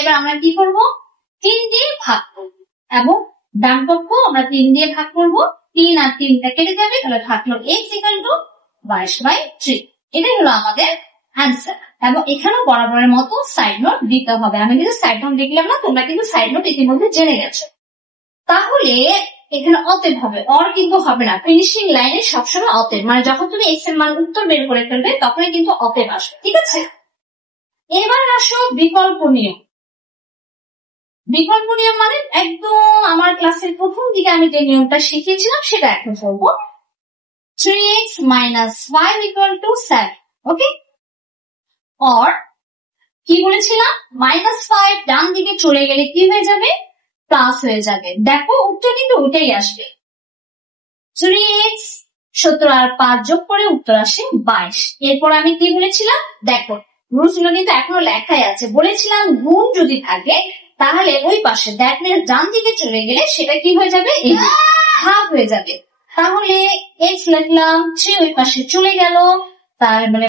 এবার আমরা কি করব, 3 দিয়ে ভাগ করব এবং ডান পক্ষ আমরা 3 দিয়ে ভাগ করব। 3 আর 3টা কেটে যাবে, তাহলে থাকলো x = 22/3। এটাই হলো আমাদের অ্যান্সার। এবং এখানেও বরাবরের মতো সাইড নোট দিতে হবে। আমি কিন্তু সাইড নোট দেখলাম না, তোমরা কিন্তু সাইড নোট ইতিমধ্যে জেনে গেছো। তাহলে এখানে অতএব হবে, অর কিন্তু হবে না। ফিনিশিং লাইনে সবসময় অতএব, মানে যখন তুমি x এর মান উত্তর বের করে ফেলবে তখনই কিন্তু অতএব আসবে, ঠিক আছে। এবার আসো বিকল্প নিয়ম। বিকল্প নিয়ম মানে একদম আমার ক্লাসের প্রথম দিকে আমি যে নিয়মটা শিখিয়েছিলাম সেটা এখন বলবো। 3x - 5 = 7, okay. অর কি বলেছিলাম, -5 ডান দিকে চলে গেলে কি হয়ে যাবে, প্লাস হয়ে যাবে। দেখো উত্তর কিন্তু ওইটাই আসবে। 3x 17 আর 5 যোগ করে উত্তর আসে 22। এরপর আমি কি বলেছিলাম, দেখো রুলস গুলো কিন্তু এখনো লেখাই আছে। বলেছিলাম গুণ যদি থাকে তাহলে ওই পাশে দ্যাট মিনস ডান দিকে চলে গেলে সেটা কি হয়ে যাবে, এই ভাগ হয়ে যাবে। তাহলে x লিখলাম, 3 ওই পাশে চলে গেল, তার মানে